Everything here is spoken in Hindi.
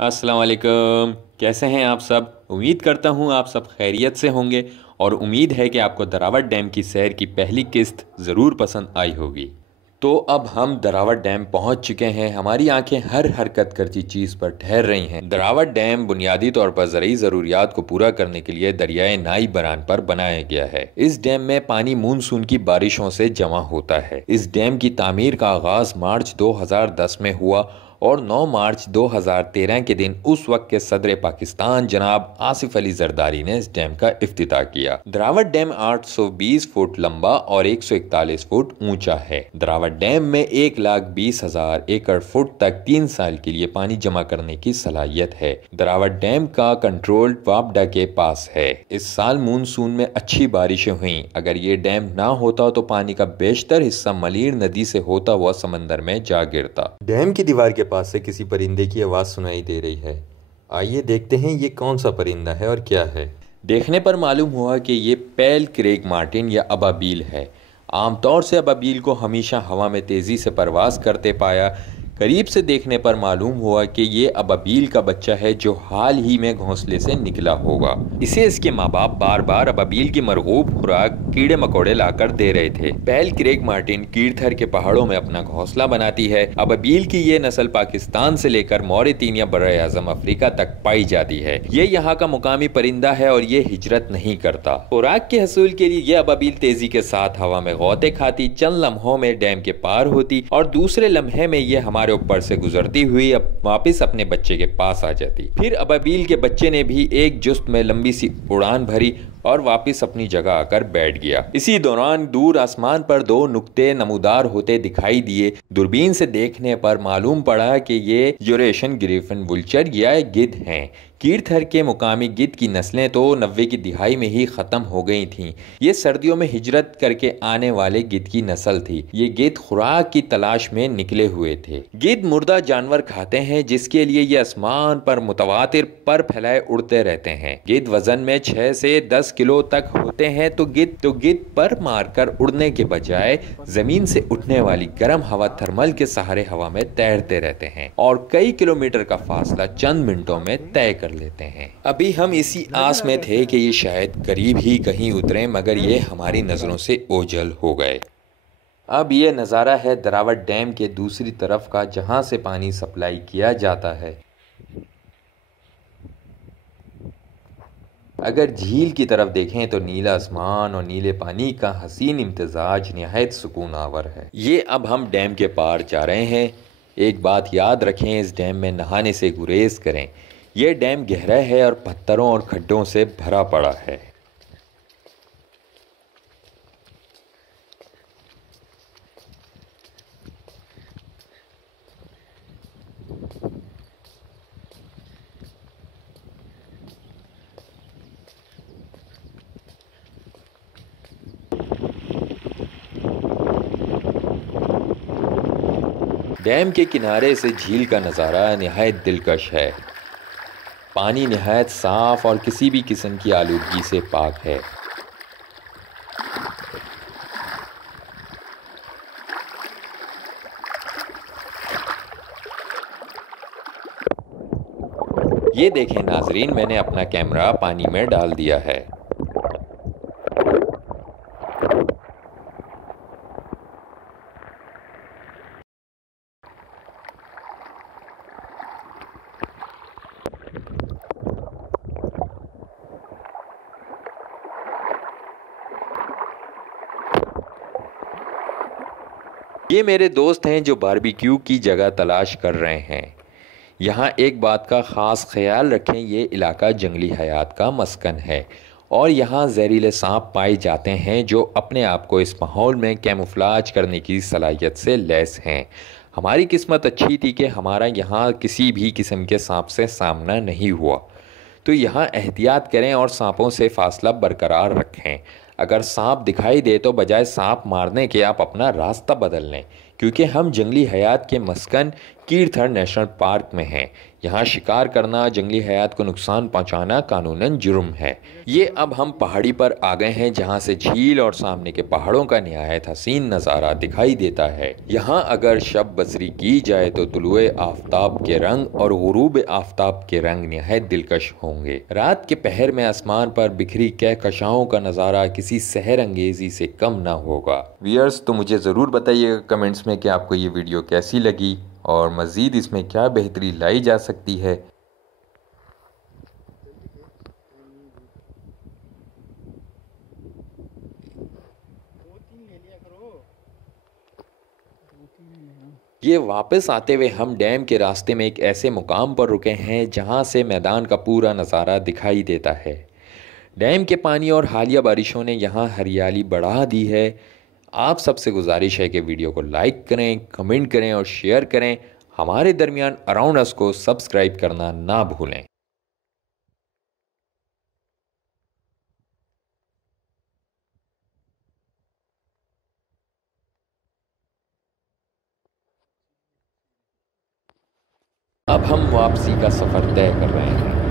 अस्सलाम वालेकुम। कैसे हैं आप सब? उम्मीद करता हूँ आप सब खैरियत से होंगे और उम्मीद है कि आपको दरावत डैम की सैर की पहली किस्त ज़रूर पसंद आई होगी। तो अब हम दरावत डैम पहुंच चुके हैं। हमारी आंखें हर हरकत करती चीज़ पर ठहर रही हैं। दरावत डैम बुनियादी तौर पर ज़रूरी ज़रूरियात को पूरा करने के लिए दरियाए नाई बरान पर बनाया गया है। इस डैम में पानी मानसून की बारिशों से जमा होता है। इस डैम की तामीर का आगाज़ मार्च 2010 में हुआ और 9 मार्च 2013 के दिन उस वक्त के सदर पाकिस्तान जनाब आसिफ अली जरदारी ने इस डैम का इफ्तिताह किया। दरावत डैम 820 फुट लंबा और 141 फुट ऊंचा है। दरावत डैम में 1,20,000 एकड़ फुट तक 3 साल के लिए पानी जमा करने की सलाहियत है। दरावत डैम का कंट्रोल वापडा के पास है। इस साल मानसून में अच्छी बारिशें हुई। अगर ये डैम ना होता तो पानी का बेशतर हिस्सा मलीर नदी से होता हुआ समंदर में जा गिरता। डैम की दीवार के पास से किसी परिंदे की आवाज़ सुनाई दे रही है। आइए देखते हैं ये कौन सा परिंदा है और क्या है। देखने पर मालूम हुआ कि ये पैल क्रेग मार्टिन या अबाबील है। आमतौर से अबाबील को हमेशा हवा में तेज़ी से परवास करते पाया। करीब से देखने पर मालूम हुआ कि ये अबाबील का बच्चा है जो हाल ही में घोंसले से निकला होगा। इसे इसके माँ बाप बार बार अबाबील की मरगूब खुराक कीड़े मकोड़े लाकर दे रहे थे। पैल क्रेग मार्टिन कीर्थर के पहाड़ों में अपना घोंसला बनाती है। अबाबील की ये नस्ल पाकिस्तान से लेकर मॉरितानिया बर्रे आज़म अफ्रीका तक पाई जाती है। ये यहाँ का मुकामी परिंदा है और ये हिजरत नहीं करता। खुराक के हसूल के लिए ये अबाबील तेजी के साथ हवा में गौते खाती, चंद लम्हों में डैम के पार होती और दूसरे लम्हे में ये हमारे ऊपर से गुजरती हुई अब वापस अपने बच्चे के पास आ जाती। फिर अबाबील के बच्चे ने भी एक जुस्त में लंबी सी उड़ान भरी और वापस अपनी जगह आकर बैठ गया। इसी दौरान दूर आसमान पर 2 नुक्ते नमूदार होते दिखाई दिए। दूरबीन से देखने पर मालूम पड़ा कि ये यूरेशियन ग्रिफिन वुल्चर या गिद्ध हैं। कीर्थर के मुकामी गिद्ध की नस्लें तो 90 की दिहाई में ही ख़त्म हो गई थीं। ये सर्दियों में हिजरत करके आने वाले गिद्ध की नस्ल थी। ये गिद्ध खुराक की तलाश में निकले हुए थे। गिद्ध मुर्दा जानवर खाते हैं जिसके लिए ये आसमान पर मुतवातिर पर फैलाए उड़ते रहते हैं। गिद्ध वजन में 6 से 10 किलो तक होते हैं। तो गिद्ध पर मारकर उड़ने के बजाय जमीन से उठने वाली गर्म हवा थर्मल के सहारे हवा में तैरते रहते हैं और कई किलोमीटर का फासला चंद मिनटों में तय कर लेते हैं। अभी हम इसी आस में थे कि ये शायद करीब ही कहीं उतरे, मगर ये हमारी नजरों से ओझल हो गए। अब ये नज़ारा है दरावत डैम के दूसरी तरफ का, जहां से पानी सप्लाई किया जाता है। अगर झील की तरफ देखें तो नीला आसमान और नीले पानी का हसीन इम्तजाज निहायत सुकून आवर है। ये अब हम डैम के पार जा रहे हैं। एक बात याद रखें, इस डैम में नहाने से गुरेज करें। यह डैम गहरा है और पत्थरों और खड्डों से भरा पड़ा है। डैम के किनारे से झील का नज़ारा निहायत दिलकश है। पानी निहायत साफ और किसी भी किस्म की आलूदगी से पाक है। ये देखें नाजरीन, मैंने अपना कैमरा पानी में डाल दिया है। ये मेरे दोस्त हैं जो बारबेक्यू की जगह तलाश कर रहे हैं। यहाँ एक बात का ख़ास ख्याल रखें, ये इलाका जंगली हयात का मस्कन है और यहाँ जहरीले सांप पाए जाते हैं जो अपने आप को इस माहौल में कैमोफ्लाज करने की सलाहियत से लैस हैं। हमारी किस्मत अच्छी थी कि हमारा यहाँ किसी भी किस्म के सांप से सामना नहीं हुआ। तो यहाँ एहतियात करें और सांपों से फासला बरकरार रखें। अगर सांप दिखाई दे तो बजाय सांप मारने के आप अपना रास्ता बदल लें, क्योंकि हम जंगली हयात के मस्कन कीर्थर नेशनल पार्क में है। यहाँ शिकार करना, जंगली हयात को नुकसान पहुँचाना कानूनन जुर्म है। ये अब हम पहाड़ी पर आ गए हैं जहाँ से झील और सामने के पहाड़ों का निहायत हसीन नज़ारा दिखाई देता है। यहाँ अगर शब बसरी की जाए तो तुलुए आफताब के रंग और गुरूब आफताब के रंग निहायत दिलकश होंगे। रात के पहर में आसमान पर बिखरी कहकशाओं का नज़ारा किसी सहर अंगेजी से कम ना होगा। व्यूअर्स, तो मुझे ज़रूर बताइएगा कमेंट्स में कि आपको ये वीडियो कैसी लगी और मज़ीद इसमें क्या बेहतरी लाई जा सकती है। ये वापस आते हुए हम डैम के रास्ते में एक ऐसे मुकाम पर रुके हैं जहां से मैदान का पूरा नज़ारा दिखाई देता है। डैम के पानी और हालिया बारिशों ने यहाँ हरियाली बढ़ा दी है। आप सबसे गुजारिश है कि वीडियो को लाइक करें, कमेंट करें और शेयर करें। हमारे दरमियान अराउंड अस को सब्सक्राइब करना ना भूलें। अब हम वापसी का सफ़र तय कर रहे हैं।